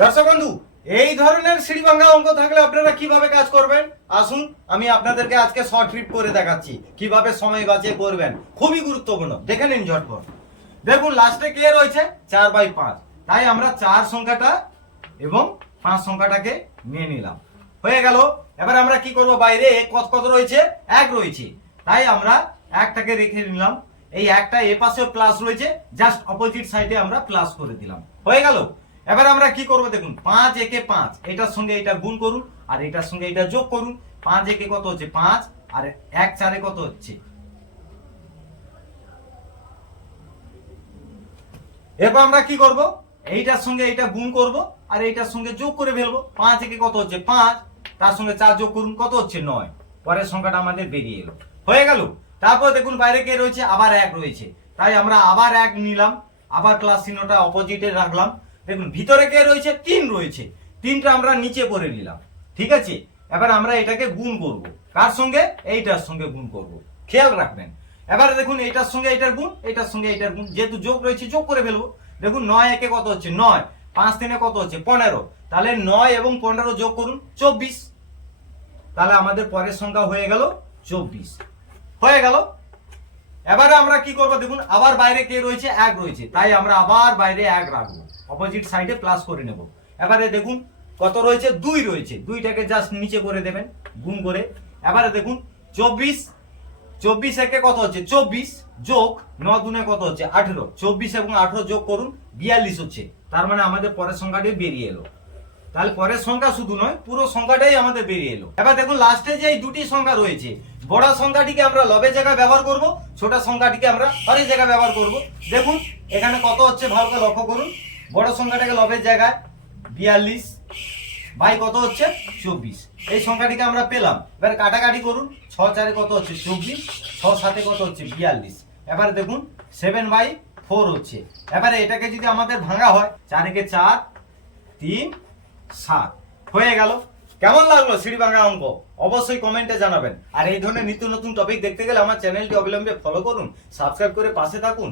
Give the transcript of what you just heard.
দর্শক বন্ধু, এই ধরনের সিঁড়িভাঙা অঙ্ক থাকলে আপনারা কিভাবে কাজ করবেন আসুন আমি আপনাদেরকে আজকে শর্ট ট্রিপ করে দেখাচ্ছি কিভাবে সময় বাঁচিয়ে করবেন। খুবই গুরুত্বপূর্ণ, দেখে নিন ঝটপট। দেখুন লাস্টে কে রয়েছে 4/5, তাই আমরা 4 সংখ্যাটা এবং 5 সংখ্যাটাকে নিয়ে নিলাম। হয়ে গেল। এবার আমরা কি করব, বাইরে কত কত রয়েছে, 1 রয়েছে, তাই আমরা একটাকে রেখে নিলাম। এই একটা এ পাশে প্লাস রয়েছে, জাস্ট অপোজিট সাইডে আমরা প্লাস করে দিলাম। হয়ে গেল। এবার আমরা কি করব, দেখুন 5 একে 5, এটার সঙ্গে এটা গুণ করুন আর এটার সঙ্গে এটা যোগ করুন। 5 একে কত হচ্ছে 5 আর 1 4 কত হচ্ছে। এরপর আমরা কি করব, এইটার সঙ্গে এইটা গুণ করব আর এইটার সঙ্গে যোগ করে ফেলবো। 5 একে কত হচ্ছে 5, তার সঙ্গে 4 যোগ করুন, কত হচ্ছে 9। পরের সংখ্যাটা আমাদের বেরিয়ে এলো। হয়ে গেল। তারপর দেখুন বাইরে কে রয়েছে, আবার 1 রয়েছে, তাই আমরা আবার 1 নিলাম, আবার প্লাস চিহ্নটা অপোজিটে রাখলাম। দেখুন ভিতরে কে রয়েছে, 3 রয়েছে, 3টা আমরা নিচে করে নিলাম। ঠিক আছে, এবার আমরা এটাকে গুণ করব, কার সঙ্গে, এইটার সঙ্গে গুণ করব, খেয়াল রাখবেন। এবারে দেখুন এইটার সঙ্গে এইটার গুণ, এইটার সঙ্গে এইটার গুণ, যেহেতু যোগ রয়েছে যোগ করে ফেলবো। দেখুন 9 একে কত হচ্ছে 9, 5 3 কত হচ্ছে 15, তাহলে 9 এবং 15 যোগ করুন 24, তাহলে আমাদের পরের সংখ্যা হয়ে গেল 24। হয়ে গেল। এবারে আমরা কি করব, দেখুন আবার বাইরে কে রয়েছে, 1 রয়েছে, তাই আমরা আবার বাইরে 1 রাখবো, অপোজিট সাইডে প্লাস করে নেব। এবারে দেখুন কত রয়েছে, 2 রয়েছে, 2টাকে জাস্ট নিচে করে দেবেন গুণ করে। এবারে দেখুন 24, 24 একে কত হচ্ছে 24, যোগ 9 দুনে কত হচ্ছে 18, 24 এবং 18 যোগ করুন 42 হচ্ছে। তার মানে আমাদের পরের সংখ্যাটি বেরিয়ে এলো। তাহলে পরের সংখ্যা শুধু নয়, পুরো সংখ্যাটাই আমাদের বেরিয়ে এলো। এবার দেখুন লাস্টে যে এই দুটি সংখ্যা রয়েছে, বড় সংখ্যাটিকে আমরা লবের জায়গায় ব্যবহার করব, ছোট সংখ্যাটিকে আমরা হরের জায়গায় ব্যবহার করব। দেখুন এখানে কত হচ্ছে ভালো করে লক্ষ্য করুন, বড় সংখ্যাটাকে লবের জায়গায় 42 বাই কত হচ্ছে 24, এই সংখ্যাটিকে আমরা পেলাম। এবার কাটাকাটি করুন, 6 4 কত হচ্ছে 24, 6 7 কত হচ্ছে 42। এবার দেখুন 7/4 হচ্ছে। এবারে এটাকে যদি আমাদের ভাঙা হয়, 4 একে 4 3 7, হয়ে গেল। কেমন লাগলো সিঁড়ি ভাঙা অঙ্ক অবশ্যই কমেন্টে জানাবেন। আর এই ধরনের নিত্য নতুন টপিক দেখতে গেলে আমার চ্যানেলটি অবিলম্বে ফলো করুন, সাবস্ক্রাইব করে পাশে থাকুন।